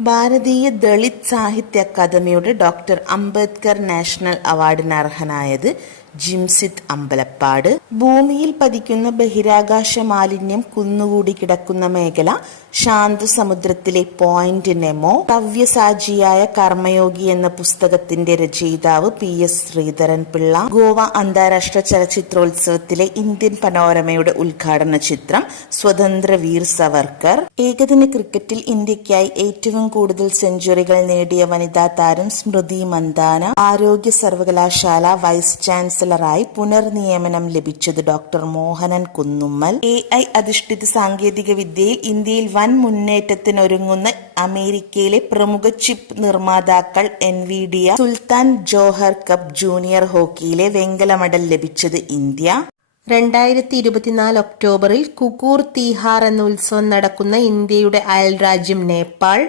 ഭാരതീയ ദളിത് സാഹിത്യ അക്കാദമിയുടെ doctor Ambedkar national അവാർഡിന് അർഹനായത് ജിംസിത് അമ്പലപ്പാട്. ഭൂമിയിൽ പതിക്കുന്ന ബഹിരാകാശ മാലിന്യം കുന്നുകൂടി കിടക്കുന്ന മേഖല, ശാന്തസമുദ്രത്തിലെ പോയിന്റ് നെമോ, സവ്യസാചിയായ കർമ്മയോഗി എന്ന പുസ്തകത്തിന്റെ രചയിതാവ് PS ശ്രീധരൻ പിള്ള. ഗോവ അന്താരാഷ്ട്ര ചലച്ചിത്രോത്സവത്തിലെ ഇന്ത്യൻ പനോരമയുടെ ഉദ്ഘാടന ചിത്രം സ്വതന്ത്ര വീർ സവർക്കർ. ഏകദിന ക്രിക്കറ്റിൽ ഇന്ത്യക്കായി ഏറ്റവും കൂടുതൽ സെഞ്ചുറികൾ നേടിയ വനിതാ താരം സ്മൃതി മന്ദാന. ആരോഗ്യ സർവകലാശാല വൈസ് ചാൻസലറായി പുനർനിയമനം ലഭിച്ചത് ഡോക്ടർ മോഹനൻ കുന്നുമ്മൽ. AI അധിഷ്ഠിത സാങ്കേതിക വിദ്യയിൽ ഇന്ത്യയിൽ വൻ മുന്നേറ്റത്തിനൊരുങ്ങുന്ന അമേരിക്കയിലെ പ്രമുഖ ചിപ്പ് നിർമ്മാതാക്കൾ NVIDIA. സുൽത്താൻ ജോഹർ കപ്പ് ജൂനിയർ ഹോക്കിയിലെ വെങ്കല മെഡൽ ലഭിച്ചത് ഇന്ത്യ. 2024 ഒക്ടോബറിൽ കുകൂർ തീഹാർ എന്ന ഉത്സവം നടക്കുന്ന ഇന്ത്യയുടെ അയൽരാജ്യം നേപ്പാൾ.